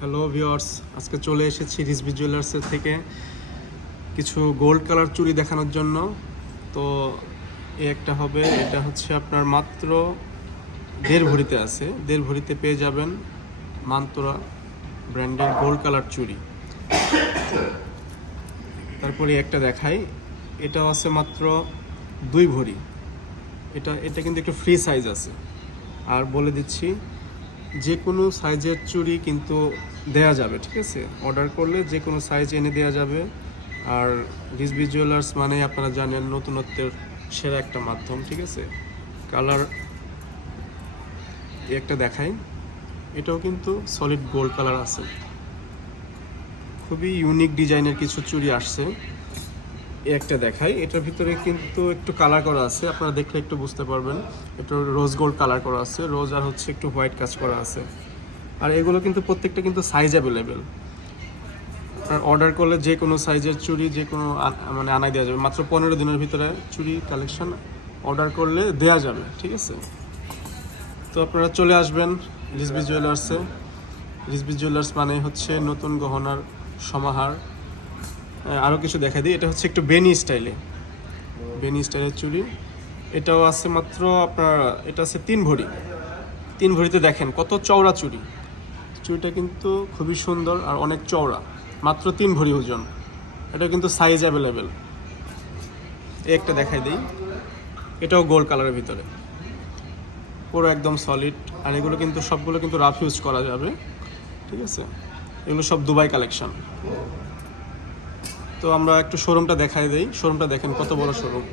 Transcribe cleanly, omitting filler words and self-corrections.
Hello viewers, আজকে চলে এসেছি রিজভি জুয়েলার্সের থেকে কিছু গোল্ড কালার চুড়ি দেখানোর জন্য। তো এই একটা হবে, এটা হচ্ছে আপনার মাত্র 1.5 ভরিতে আছে। 1.5 ভরিতে পেয়ে যাবেন মান্তরা ব্র্যান্ডের গোল্ড কালার চুড়ি। তারপরে একটা দেখাই, এটাও আছে মাত্র 2 ভরি। এটা কিন্তু একটু ফ্রি সাইজ আছে। আর বলে দিচ্ছি, যে কোনো সাইজের চুড়ি কিন্তু দেয়া যাবে, ঠিক আছে? অর্ডার করলে যে কোনো সাইজ এনে দেয়া যাবে। আর রিজভি জুয়েলার্স মানে আপনারা জানেন নতুনত্বের সেরা একটা মাধ্যম, ঠিক আছে? কালার একটা দেখাই, এটাও কিন্তু সলিড গোল্ড কালার আছে। খুবই ইউনিক ডিজাইনের কিছু চুড়ি আসছে। একটা দেখাই, এটার ভিতরে কিন্তু একটু কালার করা আছে, আপনারা দেখলে একটু বুঝতে পারবেন। একটু রোজ গোল্ড কালার করা আছে, রোজ আর হচ্ছে একটু হোয়াইট কাজ করা আছে। আর এগুলো কিন্তু প্রত্যেকটা কিন্তু সাইজ অ্যাভেলেবেল। আপনার অর্ডার করলে যে কোনো সাইজের চুড়ি যে কোনো মানে আনাই দেওয়া যাবে। মাত্র 15 দিনের ভিতরে চুড়ি কালেকশন অর্ডার করলে দেয়া যাবে, ঠিক আছে? তো আপনারা চলে আসবেন রিজভি জুয়েলার্সে। রিজভি জুয়েলার্স মানে হচ্ছে নতুন গহনার সমাহার। আরও কিছু দেখা দিই, এটা হচ্ছে একটু বেনি স্টাইলের চুড়ি। এটাও আছে মাত্র আপনার, এটা আছে 3 ভরি। 3 ভরিতে দেখেন কত চওড়া চুড়িটা কিন্তু খুবই সুন্দর আর অনেক চওড়া। মাত্র 3 ভরি ওজন। এটা কিন্তু সাইজ অ্যাভেলেবেল। একটা দেখাই দিই, এটাও গোল্ড কালারের ভিতরে, পুরো একদম সলিড। আর এগুলো কিন্তু সবগুলো কিন্তু রাফ ইউজ করা যাবে, ঠিক আছে? এগুলো সব দুবাই কালেকশন। তো আমরা একটু শোরুমটা দেখাই দিই। শোরুমটা দেখেন কত বড় শোরুম।